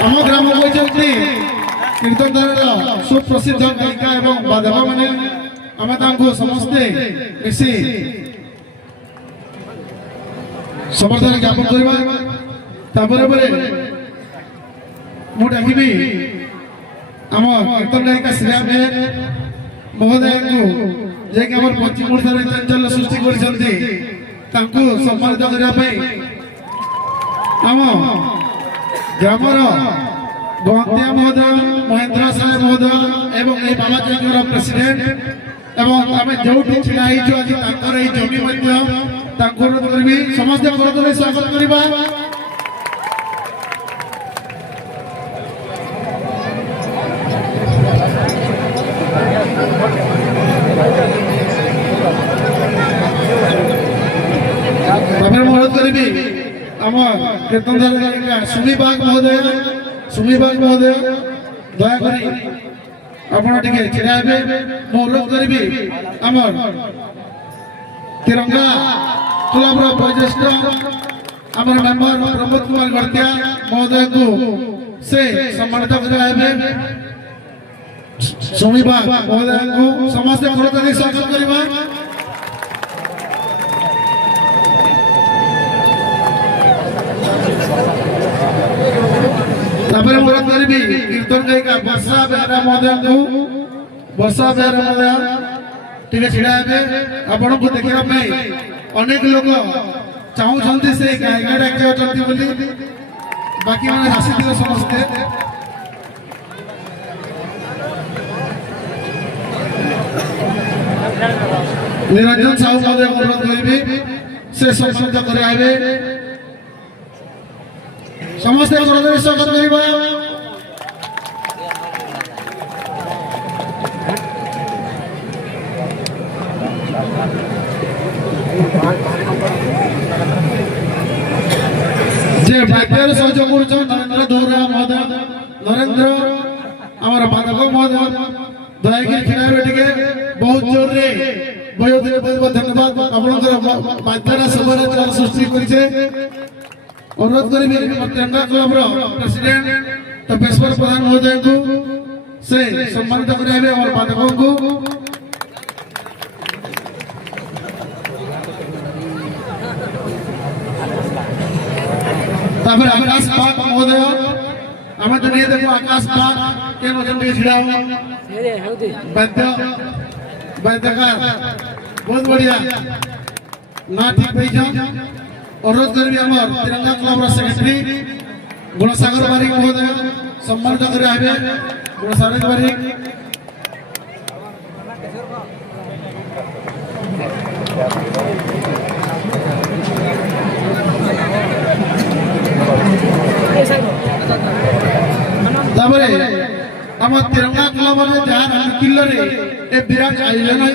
आम ग्राम कीर्तन दल सुप्रसिद्ध गायिका एवं बाधक मैंने आम समस्ते मिसी समर्थन ज्ञापन करवा मुझे आम कीर्तन गायिका श्रेया मेहर महोदय को जेकि आम पश्चिम ओडिशा चंचल सृष्टि कर सम्मानित करने आम ग्रामर गंतिया महोदय महेंद्र साय महोदय एवं ये बाबा चंद्र प्रेसिडेंट एवं आम जो छिड़ा आज जमी समस्त स्वागत करवा अनुरोध करी आम कीर्तन दल सुमी बाग महोदय दयाकोरी आपड़े छिड़ा हे अनुरोध करी आम तिरंगा क्लब वयोज्येष्ठ आम मेम्बर प्रमोद कुमार गड़तिया महोदय को से सम्मानित कराइबे सुमी बाग महोदय को समस्त स्वागत करवा कीर्तन गायिका वर्षा बेहरा महोदय छिड़ा हे आपण को देखा अनेक लोग चाहते से गायिका बाकी मैंने आसी समस्ते निरंजन साहू महोदय अनुरोध करी से सम्मानित कराइबे समस्त स्वागत करवा जे भाग्यर सहयोग नरेंद्र धोरा महोदय नरेंद्र आमर बाधक महोदय दयागिरी खिलाड़ी बहुत जोर रे बहुत धन्यवाद आप बाध्यरा सभा सृष्टि कर अनुरोध करी तिरंगा क्लब प्रेसिडेंट तपेश्वर प्रधान महोदय को से सम्मानित कराइबे और बाधकों को आकाश बाग महोदय आम तो नहीं देखो आकाश बाग के वजन छिड़ा वैद्यकार बहुत बढ़िया ना ठीक पाई अनुरोध करी आम तिरंगा क्लब सेक्रेटरी गुणसागर बारिक महोदय सम्मानित कराइबे गुणसागर बारिक आम तिरंगा क्लब जहाँ किल्लरे विराट आयोजन हो